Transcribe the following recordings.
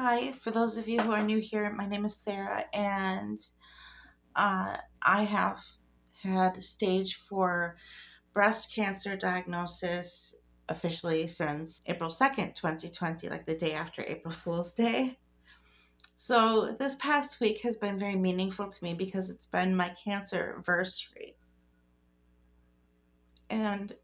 Hi, for those of you who are new here, my name is Sarah, and I have had stage 4 breast cancer diagnosis officially since April 2nd, 2020, like the day after April Fool's Day. So this past week has been very meaningful to me because it's been my cancer anniversary. And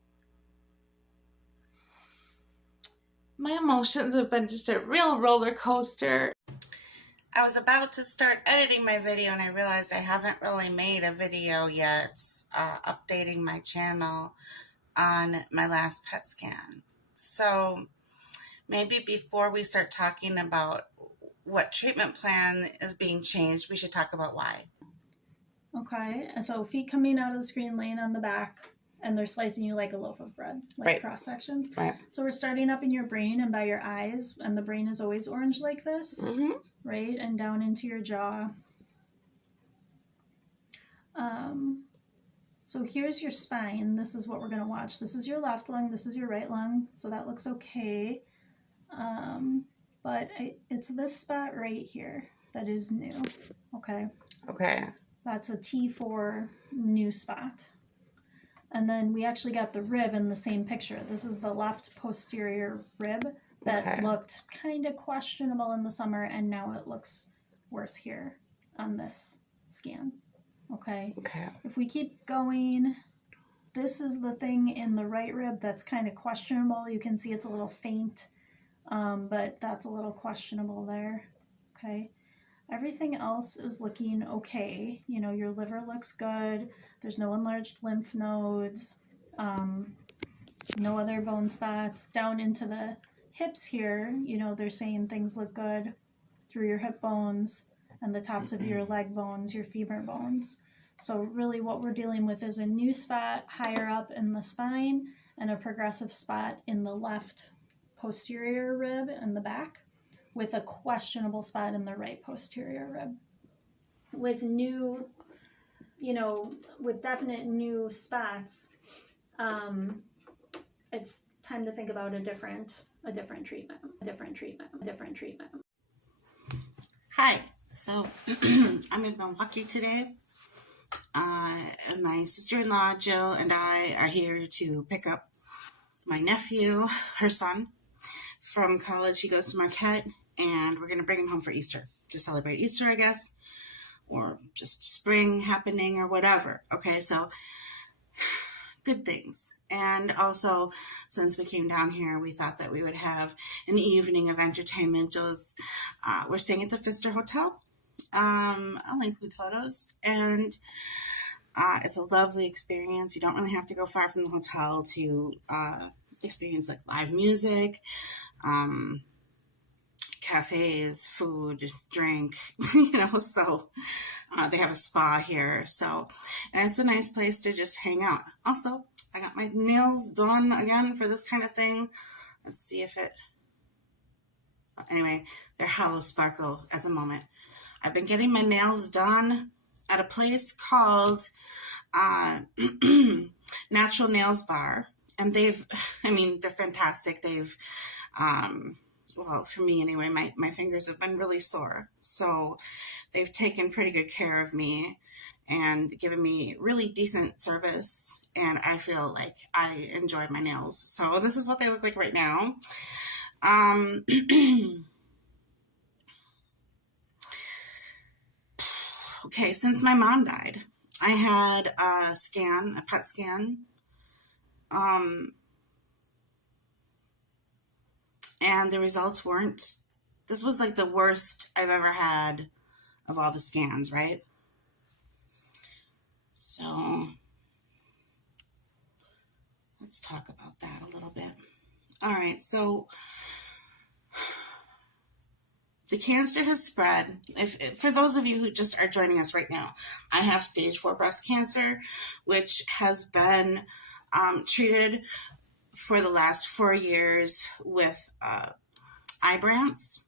my emotions have been just a real roller coaster. I was about to start editing my video and I realized I haven't really made a video yet updating my channel on my last PET scan. So maybe before we start talking about what treatment plan is being changed, we should talk about why. Okay, so feet coming out of the screen, laying on the back, and they're slicing you like a loaf of bread, like Right. cross sections. Right. So we're starting up in your brain and by your eyes, and the brain is always orange like this, right? And down into your jaw. So here's your spine. This is what we're going to watch. This is your left lung. This is your right lung. So that looks okay. But it's this spot right here that is new. Okay. Okay. That's a T4 new spot. And then we actually got the rib in the same picture. This is the left posterior rib that looked kind of questionable in the summer, and now it looks worse here on this scan. Okay. If we keep going, this is the thing in the right rib that's kind of questionable. You can see it's a little faint, but that's a little questionable there. Okay. Everything else is looking okay. You know, your liver looks good. There's no enlarged lymph nodes, no other bone spots. Down into the hips here, you know, they're saying things look good through your hip bones and the tops of your leg bones, your femur bones. So really what we're dealing with is a new spot higher up in the spine and a progressive spot in the left posterior rib in the back, with a questionable spot in the right posterior rib. With new, with definite new spots, it's time to think about a different treatment. Hi, so I'm in Milwaukee today. My sister-in-law Jill and I are here to pick up my nephew, her son, from college. He goes to Marquette, and we're going to bring him home for Easter, to celebrate Easter, I guess, or just spring happening or whatever. Okay, so good things. And also, since we came down here, we thought that we would have an evening of entertainment. We're staying at the Pfister Hotel. I'll include photos, and it's a lovely experience. You don't really have to go far from the hotel to experience like live music, cafes, food, drink, so they have a spa here. So, and it's a nice place to just hang out. Also, I got my nails done again for this kind of thing. Let's see if anyway, they're hollow sparkle at the moment. I've been getting my nails done at a place called Natural Nails Bar. And they're fantastic. They've, well, for me anyway, my fingers have been really sore. So they've taken pretty good care of me and given me really decent service. And I feel like I enjoy my nails. So this is what they look like right now. Okay, since my mom died, I had a PET scan. And the results weren't, this was like the worst I've ever had of all the scans, right? So let's talk about that a little bit. All right, so the cancer has spread. For those of you who just are joining us right now, I have stage 4 breast cancer, which has been treated for the last 4 years with Ibrance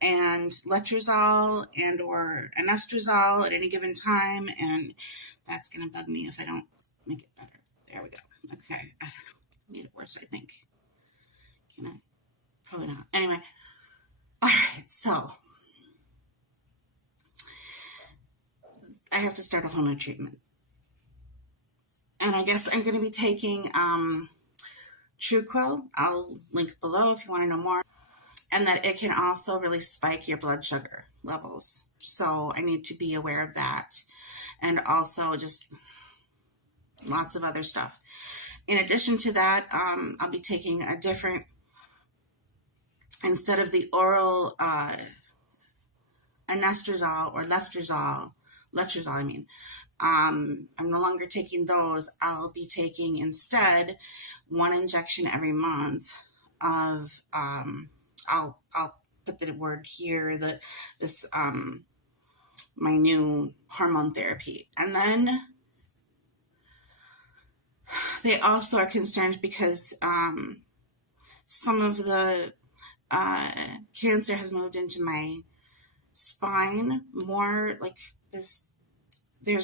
and letrozole and or anastrozole at any given time, and that's going to bug me if I don't make it better. There we go. Okay, I don't know. Made it worse, I think. Can I? Probably not. Anyway, All right, so I have to start a whole new treatment. And I guess I'm going to be taking Truqap. I'll link below if you want to know more. And that it can also really spike your blood sugar levels. So I need to be aware of that. And also just lots of other stuff. In addition to that, I'll be taking a different, instead of the oral anastrozole or letrozole, I mean, I'm no longer taking those. I'll be taking instead 1 injection every month of, I'll put the word here, my new hormone therapy. And then they also are concerned because some of the cancer has moved into my spine more, like there's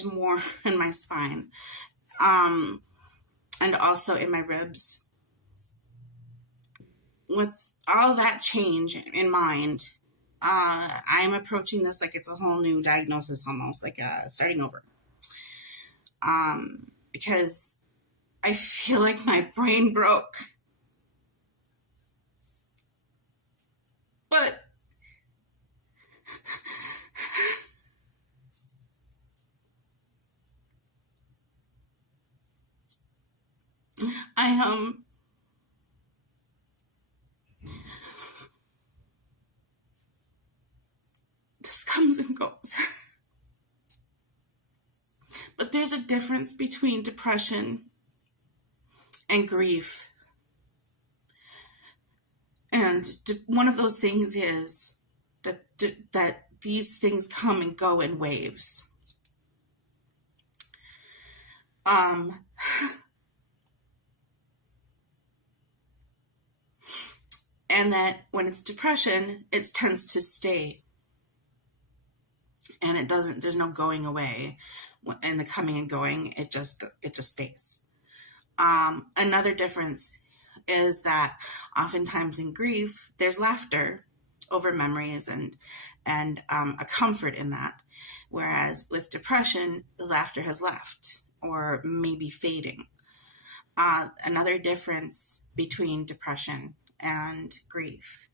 more in my spine, and also in my ribs. With all that change in mind, I'm approaching this like it's a whole new diagnosis, almost like starting over. Because I feel like my brain broke. But this comes and goes. But there's a difference between depression and grief. And one of those things is that these things come and go in waves. And that when it's depression, it tends to stay. And there's no going away. And the coming and going, it just stays. Another difference is that oftentimes in grief, there's laughter over memories and a comfort in that. Whereas with depression, the laughter has left or maybe fading. Another difference between depression and grief.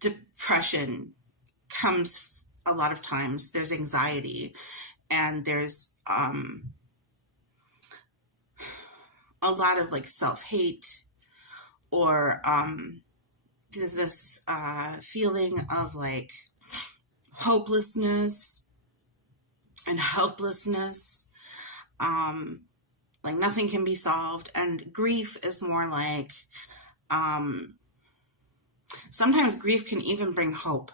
Depression comes a lot of times, there's anxiety and there's a lot of like self-hate or this feeling of like hopelessness and helplessness, like nothing can be solved. And grief is more like sometimes grief can even bring hope.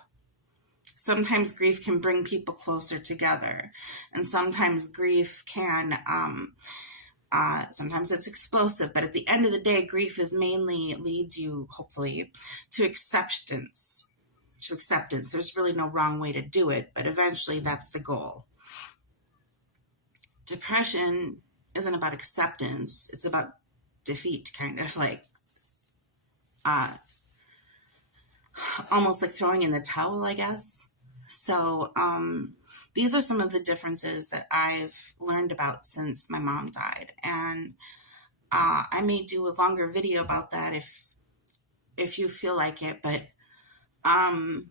Sometimes grief can bring people closer together, and sometimes grief can sometimes it's explosive, but at the end of the day, grief leads you, hopefully, to acceptance. There's really no wrong way to do it, but eventually that's the goal. Depression isn't about acceptance. It's about defeat, kind of like almost like throwing in the towel, I guess. So these are some of the differences that I've learned about since my mom died. And I may do a longer video about that if you feel like it. But I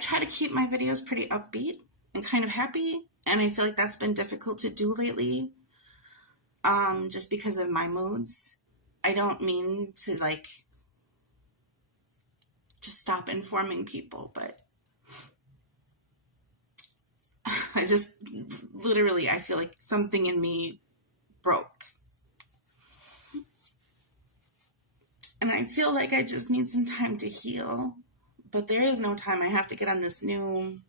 try to keep my videos pretty upbeat and kind of happy. And I feel like that's been difficult to do lately, just because of my moods. I don't mean to like just stop informing people, but I just literally, I feel like something in me broke. And I feel like I just need some time to heal, but there is no time. I have to get on this new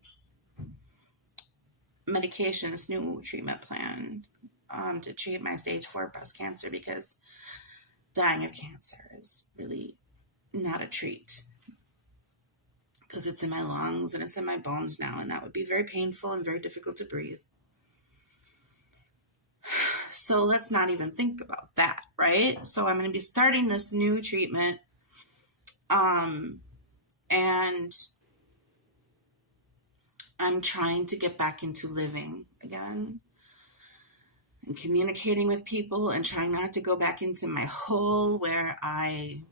medication, this new treatment plan to treat my stage 4 breast cancer, because dying of cancer is really not a treat, because it's in my lungs and it's in my bones now, and that would be very painful and very difficult to breathe. So let's not even think about that, right? So I'm going to be starting this new treatment. And I'm trying to get back into living again and communicating with people and trying not to go back into my hole where I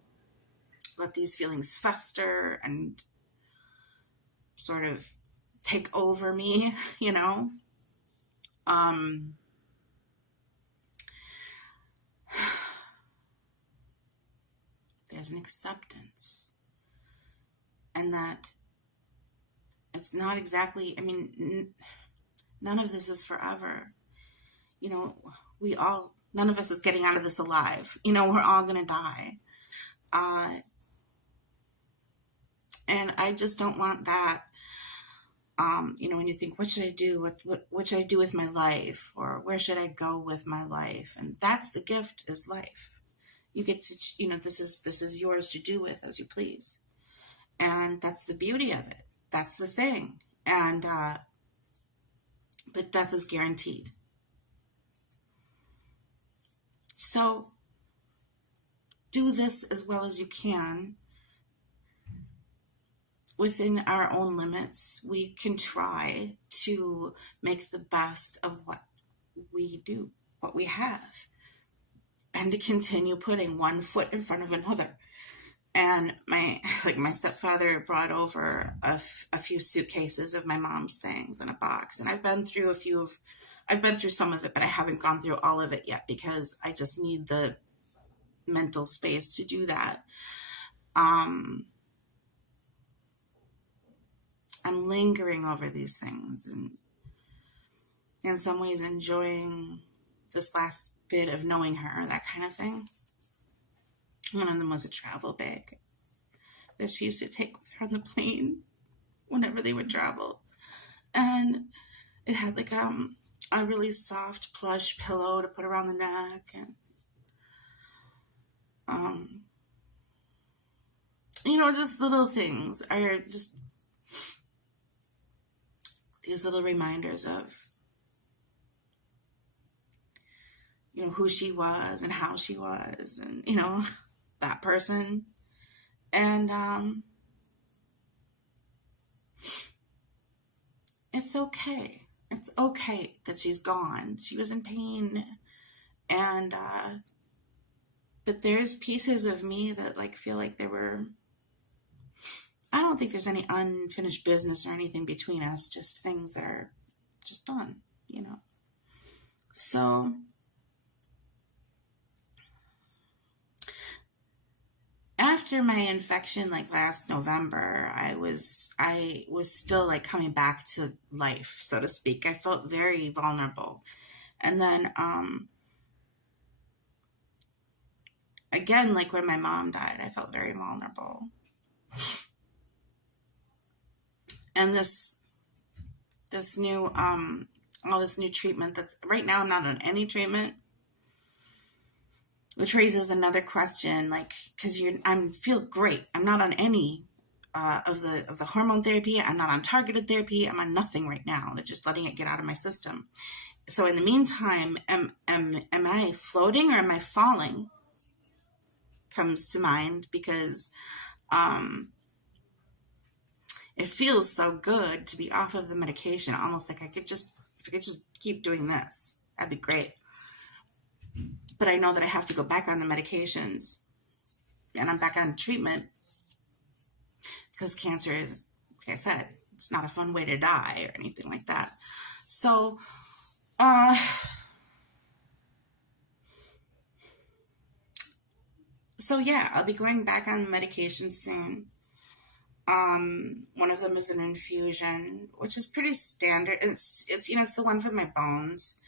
let these feelings fester and sort of take over me, you know? There's an acceptance, and that it's not exactly, I mean, none of this is forever. You know, none of us is getting out of this alive. You know, we're all going to die. And I just don't want that. You know, when you think, what should I do? What should I do with my life? Or where should I go with my life? And that's the gift, is life. You get to, you know, this is yours to do with as you please. And that's the beauty of it. That's the thing. And, but death is guaranteed. So do this as well as you can. Within our own limits, we can try to make the best of what we do, what we have, and to continue putting one foot in front of another. And my stepfather brought over a few suitcases of my mom's things in a box, and I've been through some of it, but I haven't gone through all of it yet because I just need the mental space to do that. I'm lingering over these things and in some ways enjoying this last bit of knowing her, that kind of thing. One of them was a travel bag that she used to take with her on the plane whenever they would travel. And it had like a really soft plush pillow to put around the neck, and you know, just little things are just these little reminders of, you know, who she was and how she was, and, you know, that person. And it's okay. It's okay that she's gone. She was in pain. And but there's pieces of me that like feel like I don't think there's any unfinished business or anything between us, just things that are just done, you know. So after my infection, like last November, I was still like coming back to life, so to speak. I felt very vulnerable. And then again, like when my mom died, I felt very vulnerable. And this new all this new treatment that's right now, I'm not on any treatment, which raises another question, like, because I feel great. I'm not on any of the hormone therapy. I'm not on targeted therapy. I'm on nothing right now. They're just letting it get out of my system. So in the meantime, am I floating or am I falling? Comes to mind, because it feels so good to be off of the medication. Almost like if I could just keep doing this, that'd be great. But I know that I have to go back on the medications, and I'm back on treatment because cancer is, like I said, it's not a fun way to die or anything like that. So, yeah, I'll be going back on medication soon. One of them is an infusion, which is pretty standard. It's you know, it's the one for my bones.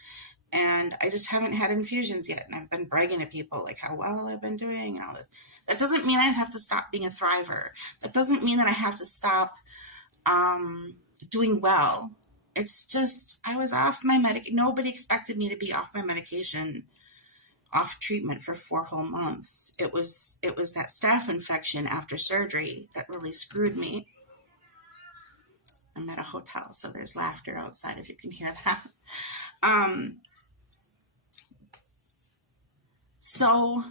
And I just haven't had infusions yet. And I've been bragging to people like how well I've been doing and all this. That doesn't mean I have to stop being a thriver. That doesn't mean that I have to stop doing well. It's just, I was off my medication. Nobody expected me to be off my medication, off treatment for 4 whole months. It was that staph infection after surgery that really screwed me. I'm at a hotel, so there's laughter outside if you can hear that. So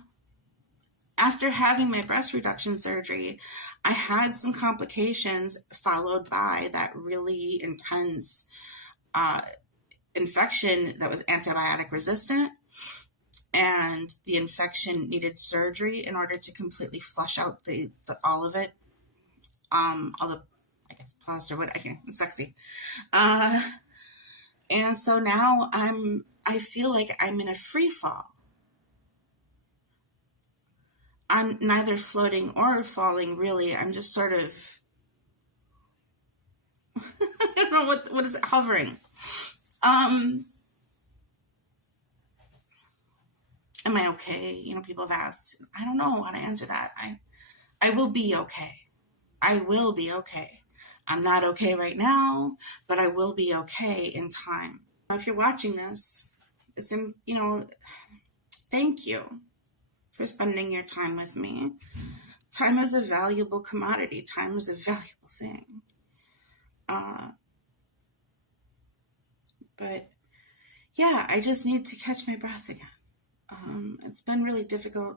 after having my breast reduction surgery, I had some complications followed by that really intense infection that was antibiotic resistant. And the infection needed surgery in order to completely flush out all of it. All the, I guess, pus or what, I can't, it's sexy. And so now I feel like I'm in a free fall. I'm neither floating or falling, really. I'm just sort of, I don't know what is it, hovering. Am I okay? You know, people have asked. I don't know how to answer that. I will be okay. I will be okay. I'm not okay right now, but I will be okay in time. If you're watching this, it's in, you know, thank you for spending your time with me. Time is a valuable commodity. Time is a valuable thing. But yeah, I just need to catch my breath again. It's been really difficult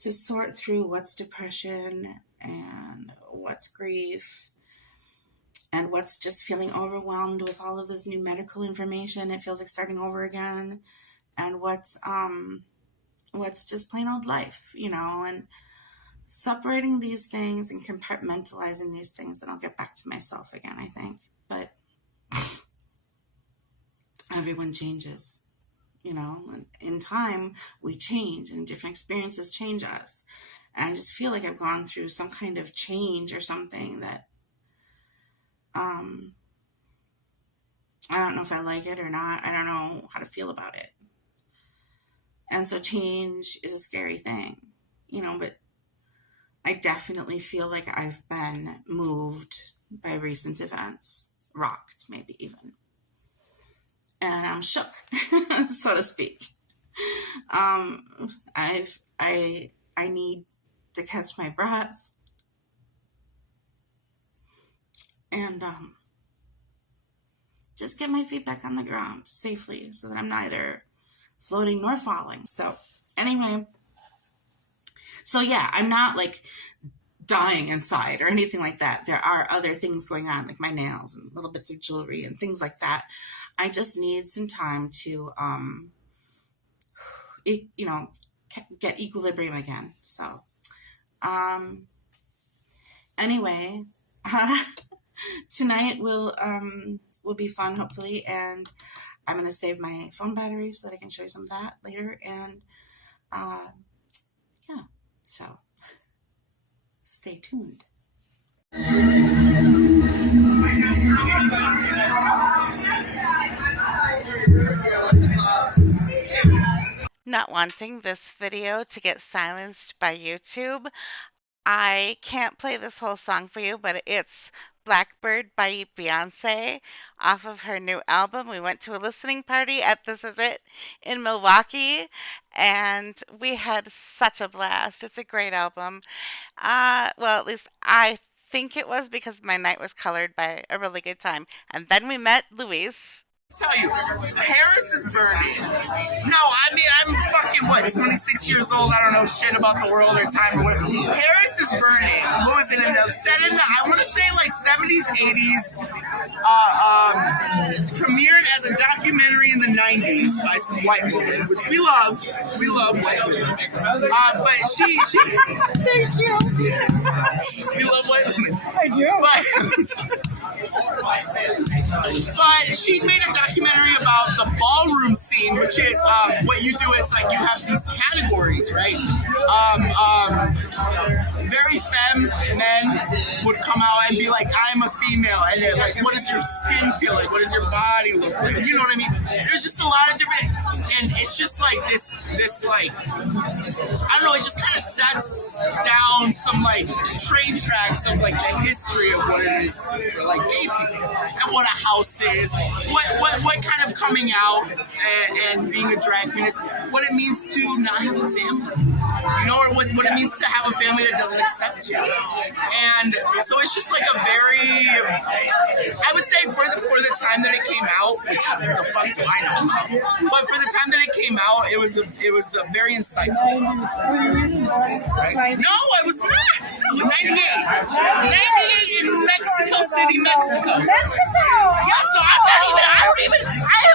to sort through what's depression and what's grief and what's just feeling overwhelmed with all of this new medical information. It feels like starting over again. And what's just plain old life, you know, and separating these things and compartmentalizing these things, and I'll get back to myself again, I think. But everyone changes, you know, in time we change and different experiences change us. And I just feel like I've gone through some kind of change or something that I don't know if I like it or not. I don't know how to feel about it. And so change is a scary thing, you know, but I definitely feel like I've been moved by recent events, rocked maybe even. And I'm shook, so to speak. I need to catch my breath and just get my feet back on the ground safely so that I'm neither floating nor falling. So anyway, so yeah, I'm not like dying inside or anything like that. There are other things going on, like my nails and little bits of jewelry and things like that. I just need some time to, you know, get equilibrium again. So, anyway, tonight will be fun, hopefully, and I'm going to save my phone battery so that I can show you some of that later, and, yeah, so, stay tuned. Not wanting this video to get silenced by YouTube, I can't play this whole song for you, but it's Blackbird by Beyoncé off of her new album. We went to a listening party at This Is It in Milwaukee, and we had such a blast. It's a great album. Well, at least I think it was, because my night was colored by a really good time. And then we met Luis. Tell you, Paris is burning. No, I mean, I'm fucking, 26 years old. I don't know shit about the world or time or whatever. Paris is burning. What was it in the, I want to say like 70s, 80s. Premiered as a documentary in the 90s by some white woman, which we love. We love white women. But she thank you. We love white women. I do. But she made a documentary about the ballroom scene, which is what you do. It's like you have these categories, right? Very femme men would come out and be like, "I'm a female," and they're like, "What does your skin feel like? What does your body look like?" You know what I mean? There's just a lot of different, and it's just like this like, I don't know. It just kind of sets down some like train tracks of like the history of what it is for like gay people and what a house is, what kind of coming out and being a drag queen is, what it means to not have a family, you know, or what it means to have a family that doesn't accept you. And so it's just like a very, I would say for the time that it came out, which the fuck do I know, but for the time that it came out, it was a very insightful. Right? No, I was not. 98 in Mexico City, Mexico. Yeah, so I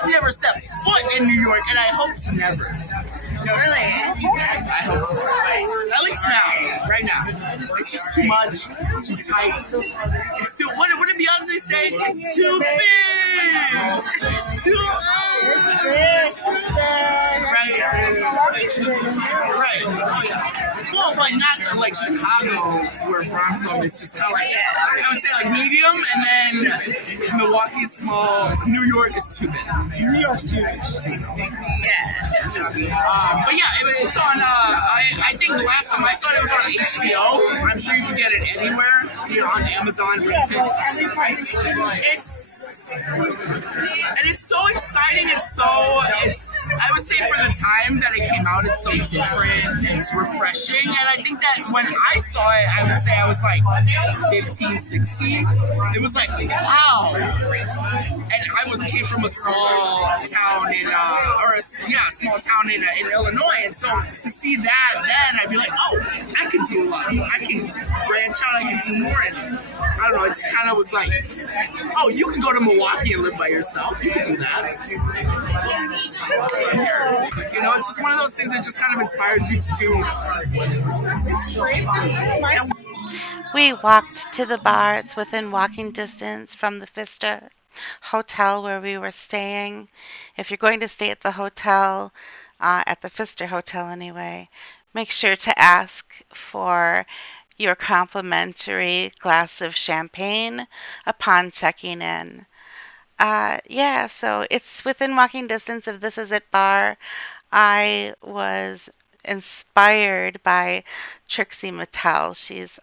have never stepped foot in New York, and I hope to never. Really? I hope to. At least now, right now. It's just too much, too tight. It's too. What did Beyonce say? It's too big. It's too right. Right. Oh yeah. Well, but not like Chicago, where I'm from. It's just kind of like I would say like medium, and then Milwaukee's small. New York is too big. New York's too big. Yeah. But yeah, it's on. I think the last time I saw it was on HBO. I'm sure you can get it anywhere. You're on Amazon. It's so exciting. I would say for the time that it came out, it's so different. It's refreshing, and I think that when I saw it, I would say I was like 15, 16. It was like wow, and I came from a small town small town in Illinois, and so to see that, then I'd be like, oh, I can do I can branch out, I can do more, and I don't know, it just kind of was like, oh, you can go to Milwaukee and live by yourself, you can do that. You know, it's just one of those things that just kind of inspires you to do. It's great. We walked to the bar. It's within walking distance from the Vista hotel where we were staying. If you're going to stay at the hotel, at the Pfister Hotel anyway, make sure to ask for your complimentary glass of champagne upon checking in. So it's within walking distance of This Is It bar. I was inspired by Trixie Mattel. She's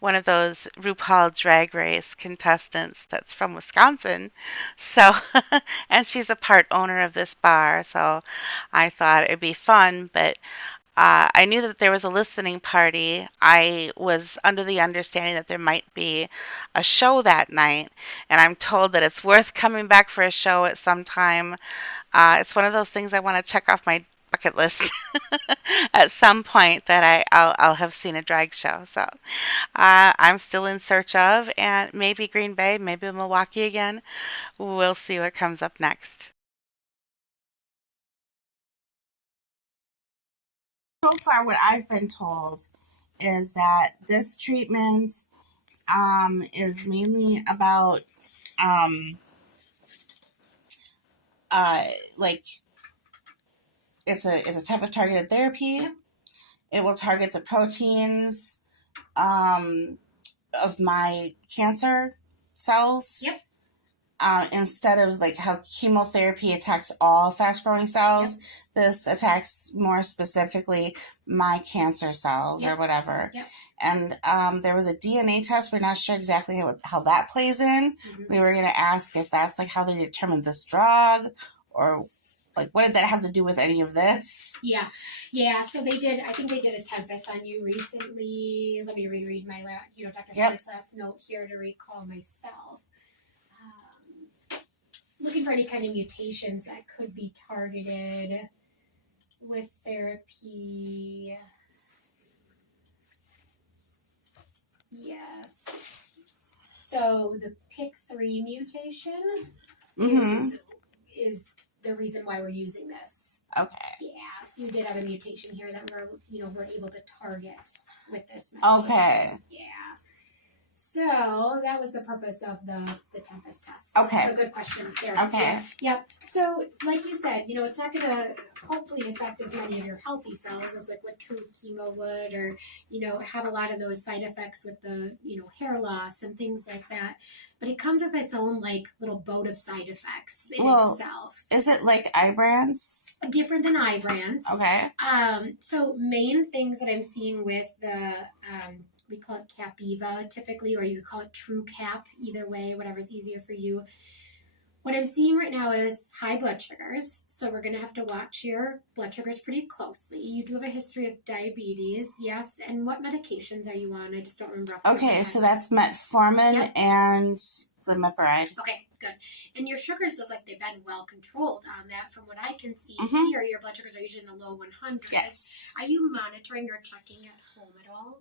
one of those RuPaul Drag Race contestants that's from Wisconsin. So, and she's a part owner of this bar. So I thought it'd be fun, but I knew that there was a listening party. I was under the understanding that there might be a show that night, and I'm told that it's worth coming back for a show at some time. It's one of those things I want to check off my bucket list at some point that I'll have seen a drag show. So I'm still in search of, and maybe Green Bay, maybe Milwaukee again. We'll see what comes up next. So far, what I've been told is that this treatment is mainly about it's a type of targeted therapy. Yep. It will target the proteins of my cancer cells. Yep. Instead of like how chemotherapy attacks all fast-growing cells, yep, this attacks more specifically my cancer cells, yep, or whatever. Yep. And there was a DNA test. We're not sure exactly how that plays in. Mm-hmm. We were going to ask if that's like how they determined this drug, or like what did that have to do with any of this? Yeah. So they did. I think they did a Tempest on you recently. Let me reread my Dr. Schmidt's last note here to recall myself. Looking for any kind of mutations that could be targeted with therapy. Yes. So the PIK3 mutation, mm-hmm, is the reason why we're using this. Okay. Yeah. So you did have a mutation here that we're able to target with this medication. Okay. Yeah. So that was the purpose of the Tempest test. Okay. So good question there. Okay. Yeah. Yep. So like you said, it's not going to hopefully affect as many of your healthy cells as like what true chemo would, or, have a lot of those side effects with the, hair loss and things like that. But it comes with its own like little boat of side effects in itself. Is it like Ibrance? Different than Ibrance. Okay. So main things that I'm seeing with the, we call it Capiva typically, or you could call it Truqap, either way, whatever's easier for you. What I'm seeing right now is high blood sugars. So we're going to have to watch your blood sugars pretty closely. You do have a history of diabetes, yes. And what medications are you on? I just don't remember. Okay, so that's metformin and glimepiride. Okay, good. And your sugars look like they've been well controlled on that. From what I can see here, your blood sugars are usually in the low 100s. Yes. Are you monitoring or checking at home at all?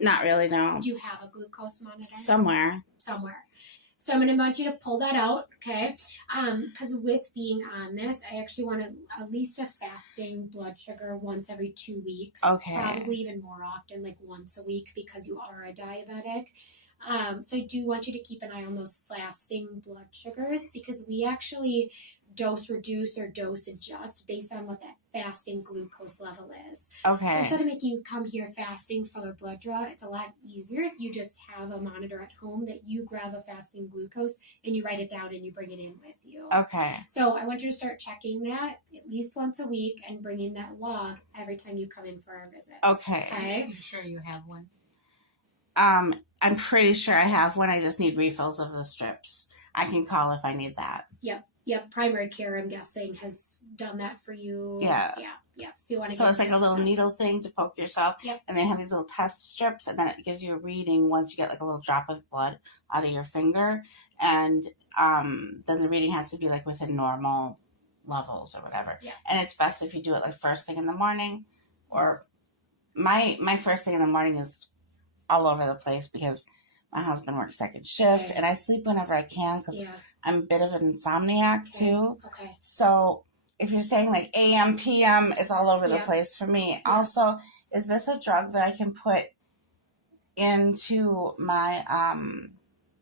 Not really, no. Do you have a glucose monitor? Somewhere. So I'm going to want you to pull that out, okay? Because with being on this, I actually want at least a fasting blood sugar once every 2 weeks. Okay. Probably even more often, like once a week, because you are a diabetic. So I do want you to keep an eye on those fasting blood sugars, because we actually dose reduce or dose adjust based on what that fasting glucose level is. Okay. So instead of making you come here fasting for a blood draw, it's a lot easier if you just have a monitor at home that you grab a fasting glucose and you write it down and you bring it in with you. Okay. So I want you to start checking that at least once a week and bringing that log every time you come in for our visits. Okay. Okay. Are you sure you have one? I'm pretty sure I have one. I just need refills of the strips. I can call if I need that. Yep. Primary care, I'm guessing, has done that for you. Yeah. So you want to. So it's like a little needle thing to poke yourself. Yep. And they have these little test strips, and then it gives you a reading once you get like a little drop of blood out of your finger, and then the reading has to be like within normal levels or whatever. Yeah. And it's best if you do it like first thing in the morning, or my first thing in the morning is all over the place because my husband works second shift, and I sleep whenever I can because I'm a bit of an insomniac too. Okay. So if you're saying like AM, PM, it's all over the place for me. Yeah. Also, is this a drug that I can put into my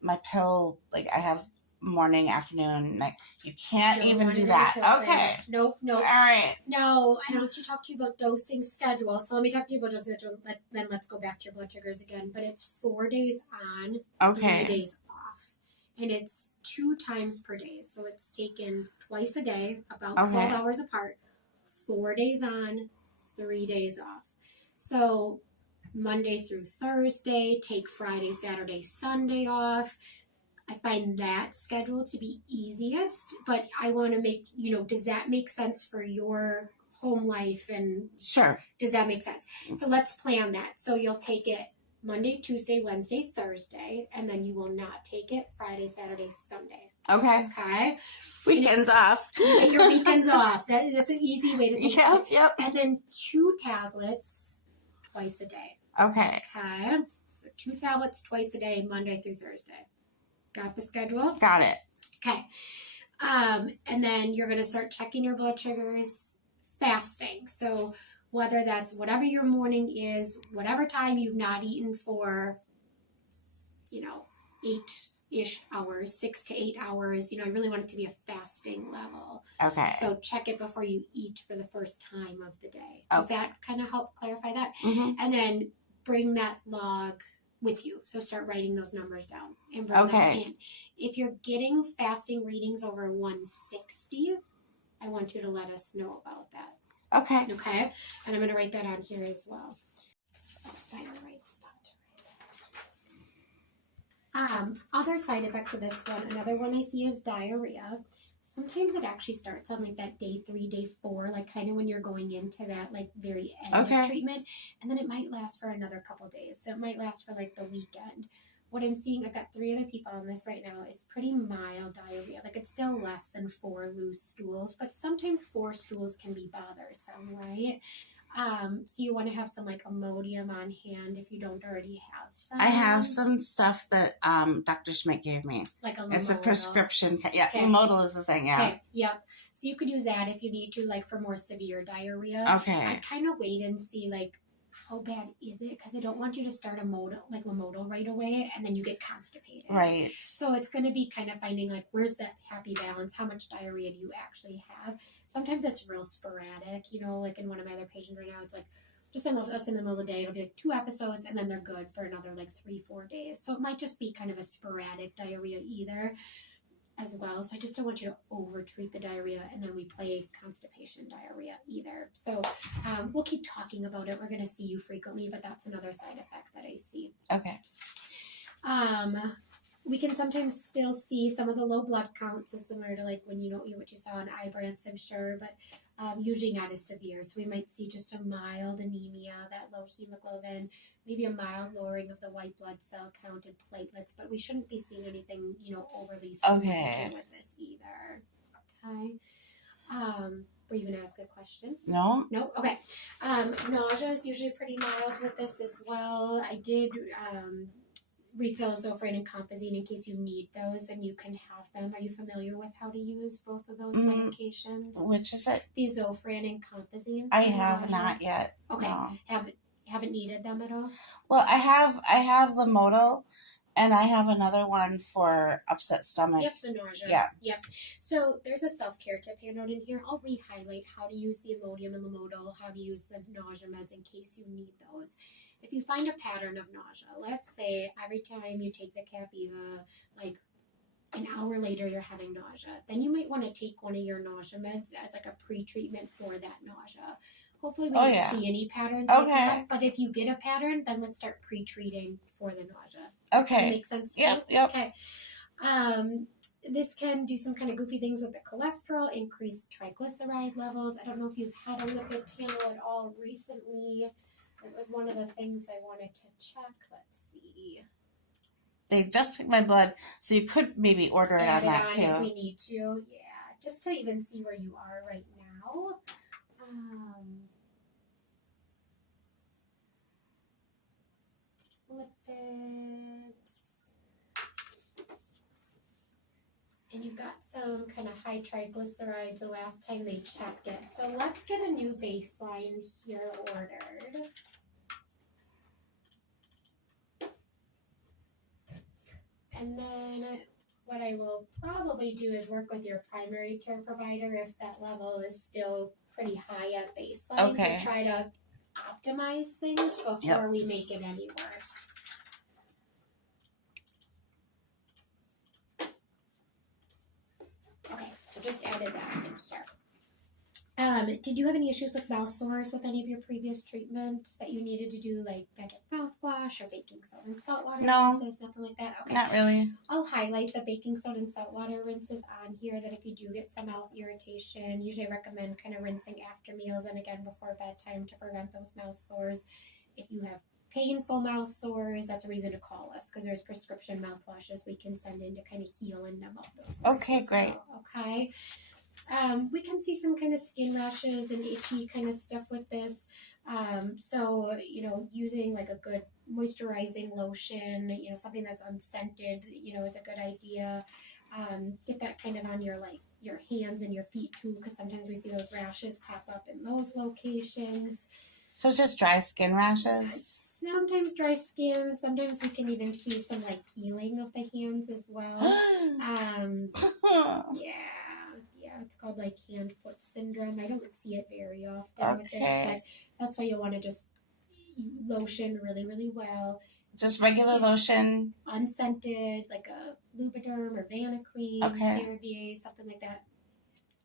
my pill? Like I have morning, afternoon, night. You can't even do that. Okay. Nope. All right. No, I don't want to talk to you about dosing schedule. So let me talk to you about dosing schedule. Then let's go back to your blood sugars again. But it's 4 days on, 3 days off. And it's 2 times per day. So it's taken twice a day, about 12 hours apart. 4 days on, 3 days off. So Monday through Thursday, take Friday, Saturday, Sunday off. I find that schedule to be easiest, but I want to make, does that make sense for your home life? And sure. Does that make sense? So let's plan that. So you'll take it Monday, Tuesday, Wednesday, Thursday, and then you will not take it Friday, Saturday, Sunday. Okay. Weekends off. Your weekends off. That's an easy way to think of it. Yep. And then 2 tablets twice a day. Okay. So 2 tablets twice a day, Monday through Thursday. Got the schedule? Got it. Okay. And then you're going to start checking your blood sugars fasting. So whether that's whatever your morning is, whatever time you've not eaten for, 8-ish hours, 6 to 8 hours, I really want it to be a fasting level. Okay. So check it before you eat for the first time of the day. Does that kind of help clarify that? Mm-hmm. And then bring that log with you. So start writing those numbers down and bring that in. If you're getting fasting readings over 160, I want you to let us know about that. Okay. And I'm going to write that on here as well. Let's find the right spot. Other side effects of this one, another one I see is diarrhea. Sometimes it actually starts on like that day 3, day 4, like kind of when you're going into that like very end of treatment. And then it might last for another couple days. So it might last for like the weekend. What I'm seeing, I've got 3 other people on this right now, is pretty mild diarrhea. Like it's still less than 4 loose stools, but sometimes 4 stools can be bothersome, right? So you want to have some like Imodium on hand if you don't already have some. I have some stuff that Dr. Schmidt gave me. Like a Lamodal. It's a prescription. Yeah, Lamodal is the thing, yeah. Okay, yep. So you could use that if you need to, like for more severe diarrhea. Okay. I'd kind of wait and see like how bad is it, because I don't want you to start a Lamodal right away and then you get constipated. Right. So it's going to be kind of finding like where's that happy balance? How much diarrhea do you actually have? Sometimes it's real sporadic, like in one of my other patients right now, it's like just in the middle of the day, it'll be like 2 episodes and then they're good for another like 3-4 days. So it might just be kind of a sporadic diarrhea either as well. So I just don't want you to over-treat the diarrhea and then we play constipation diarrhea either. So we'll keep talking about it. We're going to see you frequently, but that's another side effect that I see. Okay. we can sometimes still see some of the low blood counts, so similar to like when what you saw in Ibrance, I'm sure, but usually not as severe. So we might see just a mild anemia, that low hemoglobin, maybe a mild lowering of the white blood cell count and platelets, but we shouldn't be seeing anything, overly significant with this either. Okay. Were you going to ask a question? No. No? Okay. Nausea is usually pretty mild with this as well. I did refill Zofran and Compazine in case you need those, and you can have them. Are you familiar with how to use both of those medications? Which is it? The Zofran and Compazine. I have not yet. Okay. No. Haven't needed them at all? Well, I have Lamotil, and I have another one for upset stomach. Yep, the nausea. Yeah. Yep. So there's a self-care tip handout in here. I'll re-highlight how to use the Imodium and Lamotil, how to use the nausea meds in case you need those. If you find a pattern of nausea, let's say every time you take the Capiva, like an hour later you're having nausea, then you might want to take one of your nausea meds as like a pre-treatment for that nausea. Hopefully we don't see any patterns like that. But if you get a pattern, then let's start pre-treating for the nausea. Okay. Does that make sense too? Yep. Okay. This can do some kind of goofy things with the cholesterol, increase triglyceride levels. I don't know if you've had a lipid panel at all recently. It was one of the things I wanted to check. Let's see. They just took my blood, so you could maybe order it on that too. If we need to. Yeah, just to even see where you are right now. Lipids. And you've got some kind of high triglycerides the last time they checked it. So let's get a new baseline here ordered. And then what I will probably do is work with your primary care provider if that level is still pretty high at baseline to try to optimize things before we make it any worse. Okay, so just added that in here. Did you have any issues with mouth sores with any of your previous treatment that you needed to do, like magic mouthwash or baking soda and saltwater rinses, nothing like that? Okay. Not really. I'll highlight the baking soda and saltwater rinses on here that if you do get some mouth irritation, usually I recommend kind of rinsing after meals and again before bedtime to prevent those mouth sores. If you have painful mouth sores, that's a reason to call us because there's prescription mouthwashes we can send in to kind of heal and numb out those sores. Okay, great. Okay. We can see some kind of skin rashes and itchy kind of stuff with this. So, using like a good moisturizing lotion, something that's unscented, is a good idea. Get that kind of on your hands and your feet too, because sometimes we see those rashes pop up in those locations. So it's just dry skin rashes? Sometimes dry skin. Sometimes we can even see some peeling of the hands as well. Yeah, it's called hand-foot syndrome. I don't see it very often with this, but that's why you want to just lotion really, really well. Just regular lotion? Unscented, like a Lubriderm or Vanicream, CeraVe, something like that.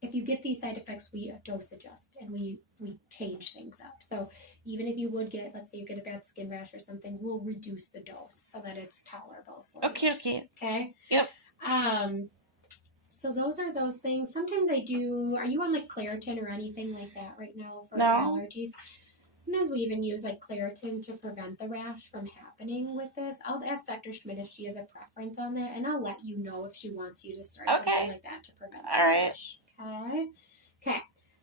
If you get these side effects, we dose adjust and we change things up. So even if you would get, let's say you get a bad skin rash or something, we'll reduce the dose so that it's tolerable for you. Okay? Yep. So those are those things. Sometimes I do, are you on Claritin or anything like that right now for allergies? Sometimes we even use Claritin to prevent the rash from happening with this. I'll ask Dr. Schmidt if she has a preference on that, and I'll let you know if she wants you to start something like that to prevent the rash. Okay.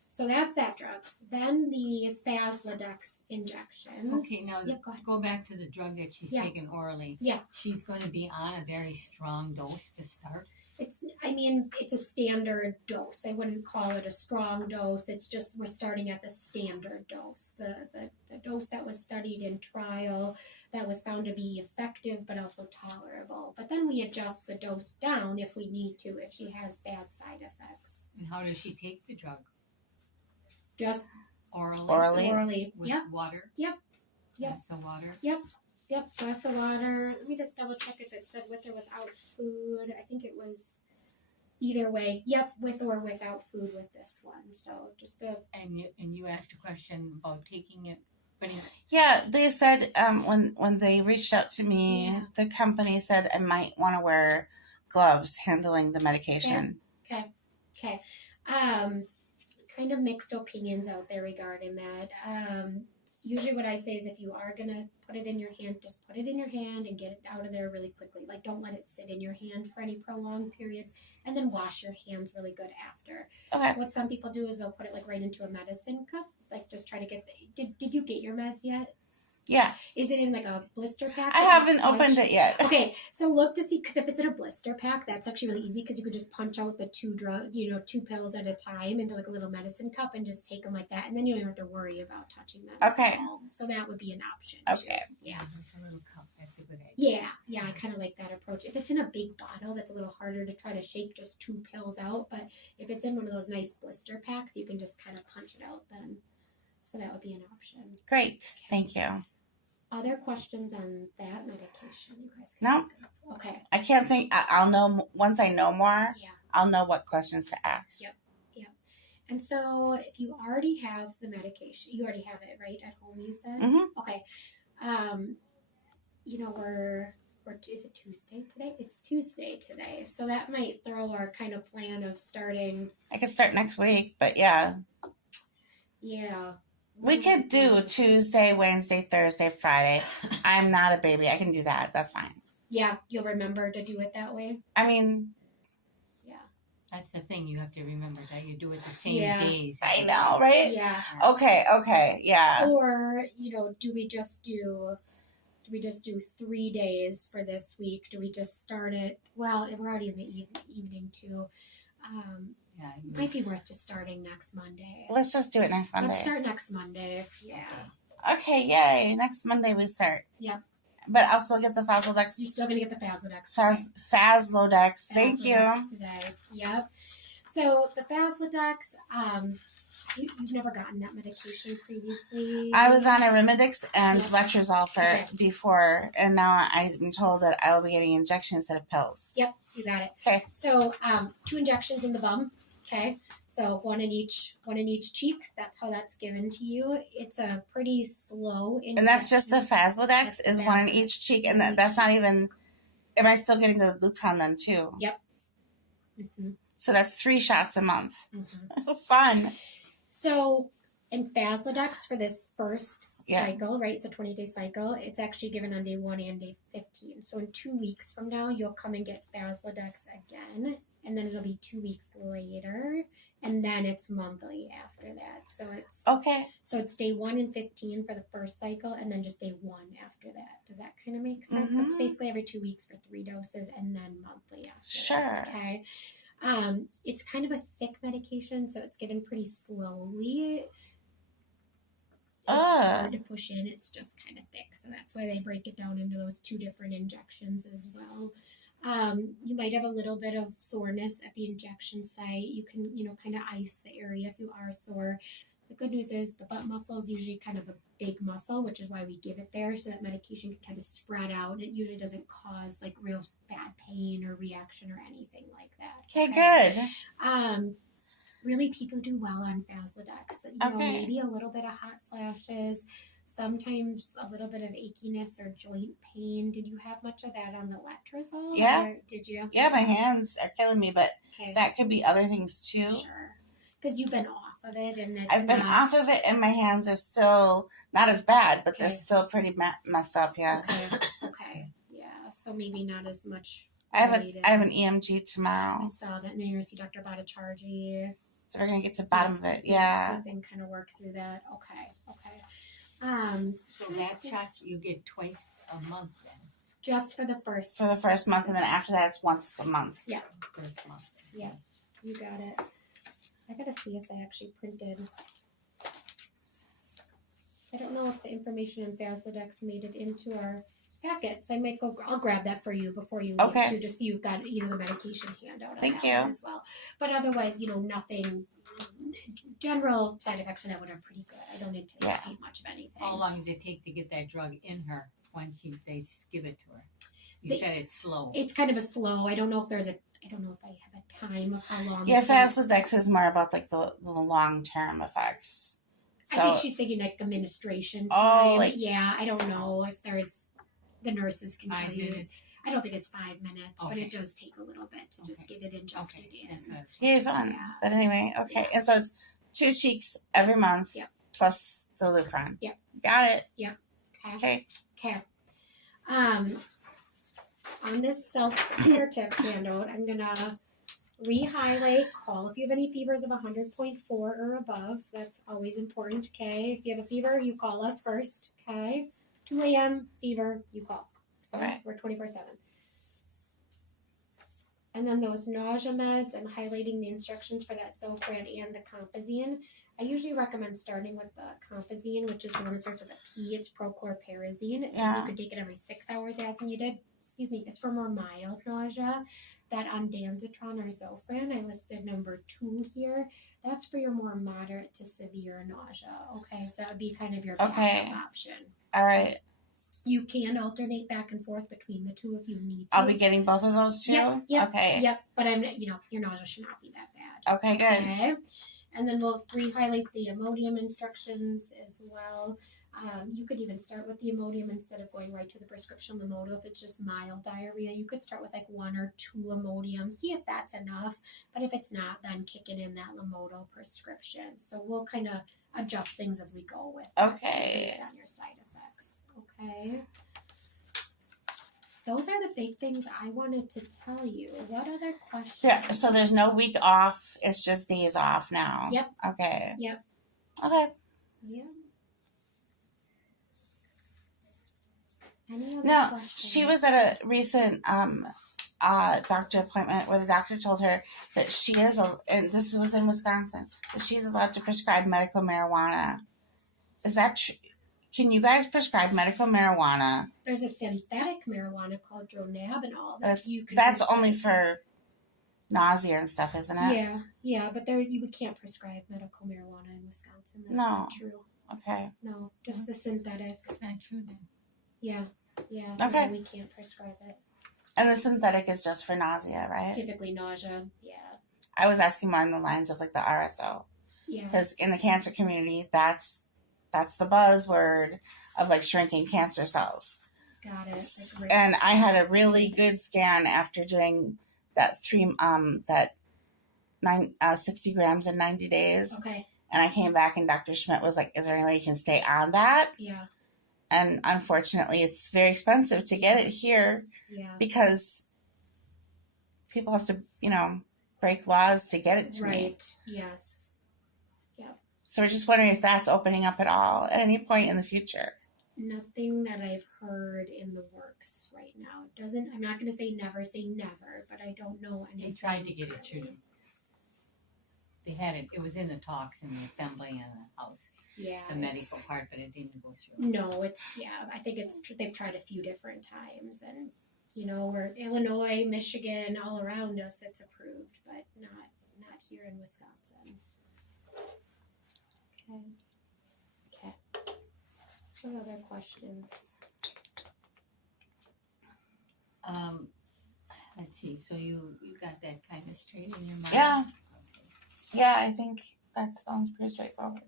So that's that drug. Then the Faslodex injections. Okay, now go back to the drug that she's taking orally. Yeah. She's going to be on a very strong dose to start. It's a standard dose. I wouldn't call it a strong dose. It's just we're starting at the standard dose. The dose that was studied in trial that was found to be effective but also tolerable. But then we adjust the dose down if we need to, if she has bad side effects. And how does she take the drug? Just orally. With water? Yep. Glass of water? Yep, glass of water. Let me just double check if it said with or without food. I think it was either way. Yep, with or without food with this one. So just a... And you asked a question about taking it, Yeah, they said when they reached out to me, the company said I might want to wear gloves handling the medication. Okay. Kind of mixed opinions out there regarding that. Usually what I say is if you are going to put it in your hand, just put it in your hand and get it out of there really quickly. Like, don't let it sit in your hand for any prolonged periods, and then wash your hands really good after. Okay. What some people do is they'll put it like right into a medicine cup, like just try to get did you get your meds yet? Yeah. Is it in like a blister pack? I haven't opened it yet. Okay, so look to see, because if it's in a blister pack, that's actually really easy, because you could just punch out the two pills at a time into like a little medicine cup and just take them like that, and then you don't have to worry about touching them. Okay. So that would be an option. Okay. Too. Yeah. A little cup. That's a good idea. Yeah, I kind of like that approach. If it's in a big bottle, that's a little harder to try to shake just 2 pills out, but if it's in one of those nice blister packs, you can just kind of punch it out then. So that would be an option. Great. Okay. Thank you. Other questions on that medication, you guys? No. Okay. I can't think. I'll know once I know more. Yeah. I'll know what questions to ask. Yep. And so, if you already have the medication, you already have it right at home. You said. Mm-hmm. Okay. We're is it Tuesday today? It's Tuesday today, so that might throw our kind of plan of starting. I could start next week, but yeah. Yeah. We could do Tuesday, Wednesday, Thursday, Friday. I'm not a baby. I can do that. That's fine. Yeah, you'll remember to do it that way. I mean, yeah. That's the thing. You have to remember that you do it the same days. I know, right? Yeah. Okay, yeah. Or, do we just do 3 days for this week? Do we just start it? Well, if we're already in the evening too. It might be worth just starting next Monday. Let's just do it next Monday. Let's start next Monday. Yeah. Okay, yay. Next Monday we start. Yep. But I'll still get the Faslodex. You're still going to get the Faslodex. Faslodex. Thank you. Today. Yep. So the Faslodex, you've never gotten that medication previously? I was on Arimidex and letrozole before, and now I'm told that I will be getting injections instead of pills. Yep, you got it. Okay. So 2 injections in the bum. Okay, so one in each cheek. That's how that's given to you. It's a pretty slow injection. And that's just the Faslodex is one in each cheek, and that's not even. Am I still getting the Lupron then too? Yep. Mm-hmm. So that's 3 shots a month. Mm-hmm. Fun. So in Faslodex for this first cycle, right? It's a 20-day cycle. It's actually given on day 1 and day 15. So in 2 weeks from now, you'll come and get Faslodex again. And then it'll be 2 weeks later, and then it's monthly after that. So it's okay. So it's day 1 and 15 for the first cycle, and then just day 1 after that. Does that kind of make sense? Mm-hmm. So it's basically every 2 weeks for 3 doses, and then monthly after. Sure. That, okay. It's kind of a thick medication, so it's given pretty slowly. It's hard to push in. It's just kind of thick, so that's why they break it down into those 2 different injections as well. You might have a little bit of soreness at the injection site. You can, kind of ice the area if you are sore. The good news is the butt muscle is usually kind of a big muscle, which is why we give it there, so that medication can kind of spread out. It usually doesn't cause like real bad pain or reaction or anything like that. Okay, good. Really, people do well on Faslodex. Maybe a little bit of hot flashes, sometimes a little bit of achiness or joint pain. Did you have much of that on the letrozole? Yeah. Or did you? Yeah, my hands are killing me, but that could be other things too. Sure. Because you've been off of it, and I've been off of it, and my hands are still not as bad, but they're still pretty messed up. Yeah. Okay. Yeah. So maybe not as much. I have an EMG tomorrow. I saw that, and then you're gonna see Dr. Bhattacharjee. So we're gonna get to the bottom of it. Yeah. So then kind of work through that. Okay. So that shot you get twice a month then. Just for the first. For the first month, and then after that, it's once a month. Yeah. First month. Yeah. You got it. I gotta see if they actually printed. I don't know if the information in Faslodex made it into our packet, so I might go. I'll grab that for you before you leave too, just so you've got the medication handout. Thank you. As well, but otherwise, nothing. General side effects for that one are pretty good. I don't anticipate much of anything. How long does it take to get that drug in her once they give it to her? You said it's slow. It's kind of a slow. I don't know if I have a time of how long. Yeah, Faslodex is more about like the long-term effects. I think she's thinking like administration time. Oh, like, yeah, I don't know if there's the nurses can tell 5 you. minutes. I don't think it's 5 minutes, but Okay. it does take a little bit to just get it injected Okay. in. That's what I was yeah, fun. Yeah. But anyway, okay. Yeah. And so it's 2 cheeks every month Yep. plus the Lupron. Yep. Got it. Okay. Okay. On this self-care tip handout, I'm gonna re-highlight, call if you have any fevers of 100.4 or above. That's always important, okay? If you have a fever, you call us first, okay? 2 a.m. fever, you call. Okay? Okay. We're 24/7. And then those nausea meds, I'm highlighting the instructions for that Zofran and the Compazine. I usually recommend starting with the Compazine, which is the one that starts with a P. It's prochlorperazine. It says you could take it every 6 hours, as you did. Excuse me, it's for more mild nausea. That ondansetron or Zofran, I listed number 2 here. That's for your more moderate to severe nausea. Okay, so that would be kind of your backup option. All right. You can alternate back and forth between the two if you need to. I'll be getting both of those too? Yep. Okay. Yep. But your nausea should not be that bad. Okay, good. Okay. And then we'll re-highlight the Imodium instructions as well. You could even start with the Imodium instead of going right to the prescription Lamodo. If it's just mild diarrhea, you could start with like 1 or 2 Imodium. See if that's enough. But if it's not, then kick it in that Lamodo prescription. So we'll kind of adjust things as we go with that based on your side effects. Okay. Those are the big things I wanted to tell you. What other questions? Yeah, so there's no week off. It's just days off now. Yep. Okay. Yep. Okay. Yeah. Any other No, questions? she was at a recent doctor appointment where the doctor told her that she is, and this was in Wisconsin, that she's allowed to prescribe medical marijuana. Is that true? Can you guys prescribe medical marijuana? There's a synthetic marijuana called dronabinol that you can. That's prescribe. only for nausea and stuff, isn't it? Yeah, but we can't prescribe medical marijuana in Wisconsin. That's No. not true. Okay. No, just the synthetic. It's not true then. Yeah. Okay. No, we can't prescribe it. And the synthetic is just for nausea, right? Typically nausea. Yeah. I was asking more on the lines of like the RSO. Yeah. Because in the cancer community, that's the buzzword of like shrinking cancer cells. Got it. And I had a really good scan after doing that 60 grams in 90 days. Okay. And I came back and Dr. Schmidt was like, is there any way you can stay on that? Yeah. And unfortunately, it's very expensive to get it here because people have to, break laws to get it to me. Right. Yes. So we're just wondering if that's opening up at all at any point in the future. Nothing that I've heard in the works right now. It doesn't. I'm not going to say never, but I don't know anything. They tried to get it through them. They had it. It was in the talks in the assembly and the house. Yeah. The medical part, but it didn't go through. No, I think they've tried a few different times, and we're Illinois, Michigan, all around us. It's approved, but not here in Wisconsin. Okay. What other questions? Let's see. So you got that kind of straight in your mind? Yeah. Okay. Yeah, I think that sounds pretty straightforward.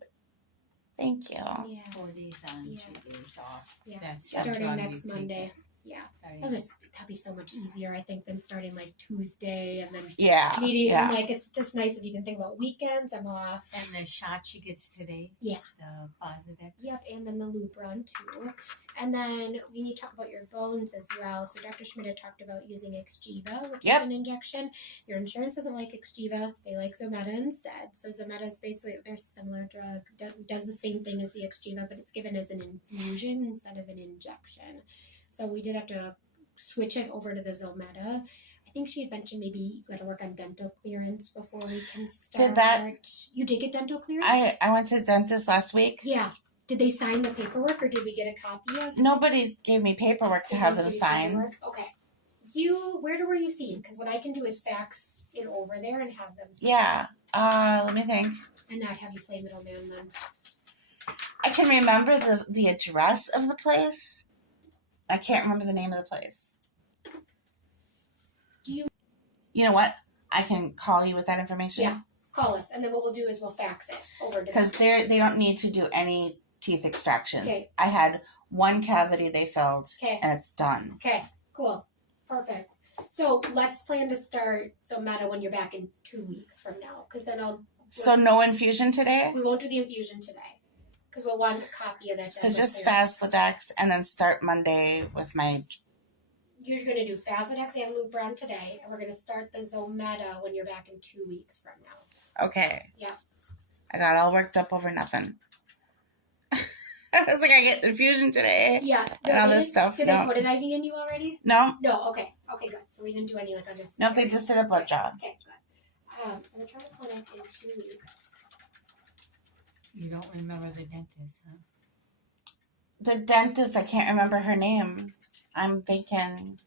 Thank you. Yeah. 4 days on, Yeah. 2 days off. Yeah. That's Starting the drug next you take. Monday. Yeah. Starting That'll be so much easier, I think, than starting like Tuesday and then Yeah. needing Yeah. like it's just nice if you can think about weekends. I'm off. And the shot she gets today? Yeah. The Faslodex? Yep, and then the Lupron too. And then we need to talk about your bones as well. So Dr. Schmidt had talked about using Exgeva, which is an injection. Your insurance doesn't like Exgeva. They like Zometa instead. So Zometa is basically a very similar drug. Does the same thing as the Exgeva, but it's given as an infusion instead of an injection. So we did have to switch it over to the Zometa. I think she had mentioned maybe you got to work on dental clearance before we can start. You did get dental clearance? I went to the dentist last week. Yeah. Did they sign the paperwork or did we get a copy of it? Nobody gave me paperwork to have them sign. Okay. Where were you seen? Because what I can do is fax it over there and have them sign. Yeah. Let me think. And not have you play middleman then. I can remember the address of the place. I can't remember the name of the place. You know what? I can call you with that information. Yeah. call us, and then what we'll do is we'll fax it over to them. Because they don't need to do any teeth extractions. Okay. I had one cavity they filled, Okay. and it's done. Okay, cool. Perfect. So let's plan to start, Meta, when you're back in 2 weeks from now, because then So no infusion today? we won't do the infusion today, because we'll want a copy of that. So just clearance. Faslodex, and then start Monday with my... You're going to do Faslodex and Lupron today, and we're going to start the Zometa when you're back in 2 weeks from now. Okay. Yeah. I got all worked up over nothing. I was like, I get infusion today. Yeah. And all this stuff. Did they put an IV in you already? No. No. Okay. Okay, good. So we didn't do any unnecessary. No, they just did a blood draw. Okay, good. So we're trying to clinic in 2 weeks. You don't remember the dentist, huh? The dentist, I can't remember her name. I'm thinking...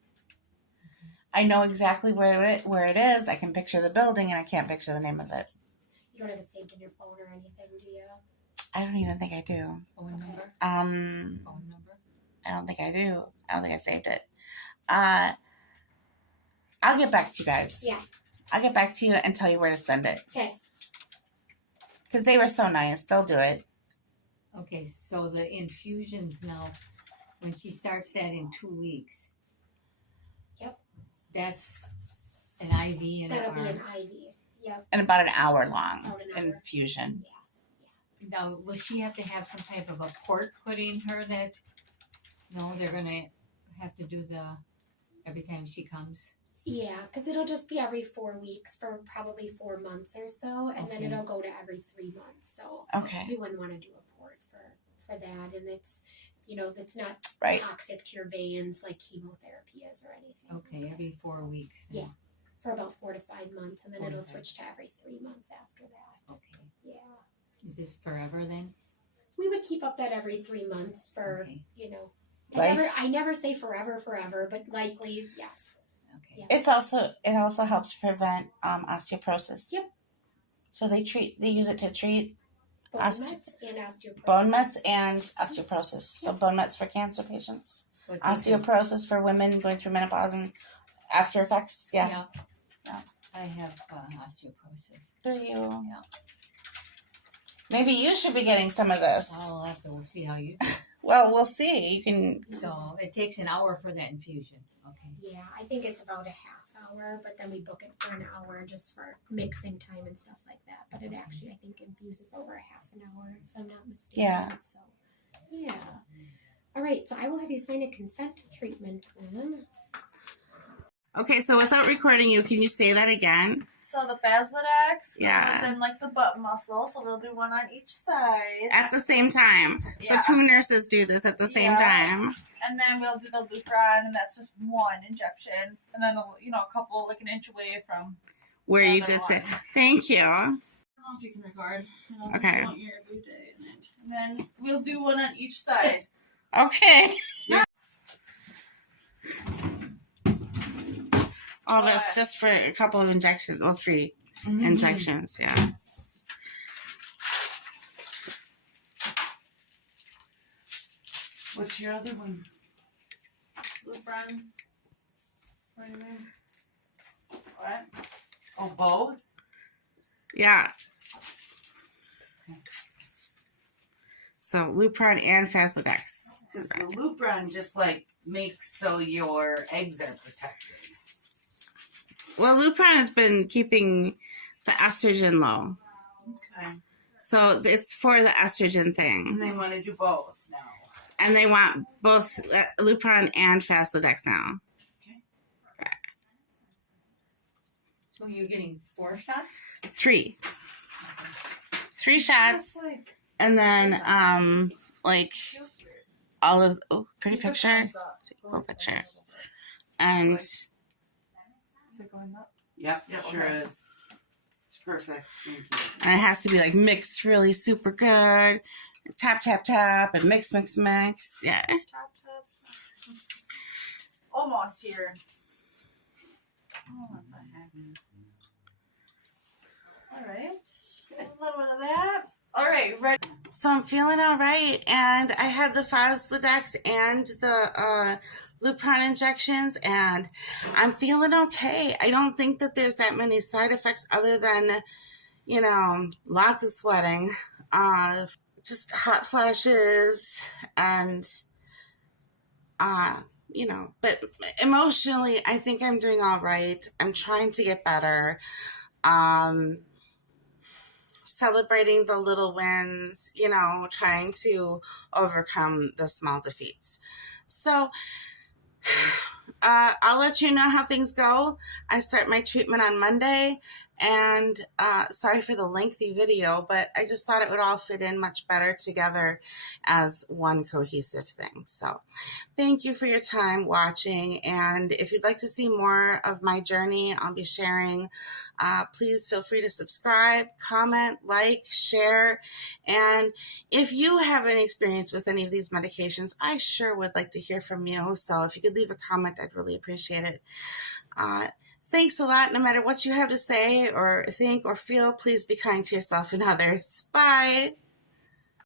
I know exactly where it is. I can picture the building, and I can't picture the name of it. You don't have it saved in your phone or anything, do you? I don't even think I do. Phone number? Phone number? I don't think I do. I don't think I saved it. I'll get back to you guys. Yeah. I'll get back to you and tell you where to send it. Okay. Because they were so nice. They'll do it. Okay, so the infusions now, when she starts that in 2 weeks. Yep. That's an IV in her That'll be an arm. IV. Yep. And about an hour long About an hour. infusion. Now, will she have to have some type of a port put in her that, no, they're gonna have to do every time she comes? Yeah, because it'll just be every 4 weeks for probably 4 months or so, and then Okay. it'll go to every 3 months. So Okay. we wouldn't want to do a port for that, and it's that's not Right. toxic to your veins like chemotherapy is or anything. Okay, every 4 weeks. then. Yeah. For about 4 to 5 months, and then 4 to it'll 5. switch to every 3 months after that. Okay. Yeah. Is this forever then? We would keep up that every 3 months for, Okay. Life. I never say forever, but likely, yes. Okay. It also helps prevent osteoporosis. Yep. So they use it to treat Bone mets and osteoporosis. bone mets and osteoporosis. So bone mets for cancer patients, But they can- osteoporosis for women going through menopause and after effects. Yeah. Yeah. I have osteoporosis. Do you? Yeah. Maybe you should be getting some of this. I'll have to see how you do. Well, we'll see. You can. So it takes an hour for that infusion. Okay. Yeah, I think it's about a half hour, but then we book it for an hour just for mixing time and stuff like that. But it actually, I think, infuses over a half an hour, if I'm not mistaken. Yeah. So, yeah. All right, so I will have you sign a consent treatment then. Okay, so without recording you, can you say that again? So the Faslodex Yeah. is in like the butt muscle, so we'll do one on each side. At the same time. So Yeah. 2 nurses do this at the same Yeah. time. And then we'll do the Lupron, and that's just one injection. And then, a couple, like an inch away from Where the you other just one. say, thank you. I don't know if you can record. Okay. I want your blue jay in it. And then we'll do one on each side. Okay. All this just for a couple of injections. Well, 3 injections, yeah. What's your other one? Lupron. What do you mean? What? Oh, both? Yeah. So Lupron and Faslodex. Because the Lupron just makes so your eggs are protected. Well, Lupron has been keeping the estrogen low. Okay. So it's for the estrogen thing. And they want to do both now. And they want both Lupron and Faslodex now. So you're getting 4 shots? 3. 3 shots. And then, all of, pretty picture. Cool picture. And Is it going up? Yep, Yeah, sure okay. is. It's perfect. Thank you. and it has to be mixed really super good. Tap, tap, tap, and mix, mix, mix. Yeah. Top. Almost here. Oh, what the heck? Alright. A little bit of that. Alright, ready. So I'm feeling all right, and I had the Faslodex and the Lupron injections, and I'm feeling okay. I don't think that there's that many side effects other than, you know, lots of sweating, just hot flashes, and, you know, but emotionally, I think I'm doing all right. I'm trying to get better. Celebrating the little wins, you know, trying to overcome the small defeats. So, I'll let you know how things go. I start my treatment on Monday, and sorry for the lengthy video, but I just thought it would all fit in much better together as one cohesive thing. So thank you for your time watching, and if you'd like to see more of my journey I'll be sharing, please feel free to subscribe, comment, like, share, and if you have any experience with any of these medications, I sure would like to hear from you. So if you could leave a comment, I'd really appreciate it. Thanks a lot. No matter what you have to say or think or feel, please be kind to yourself and others. Bye.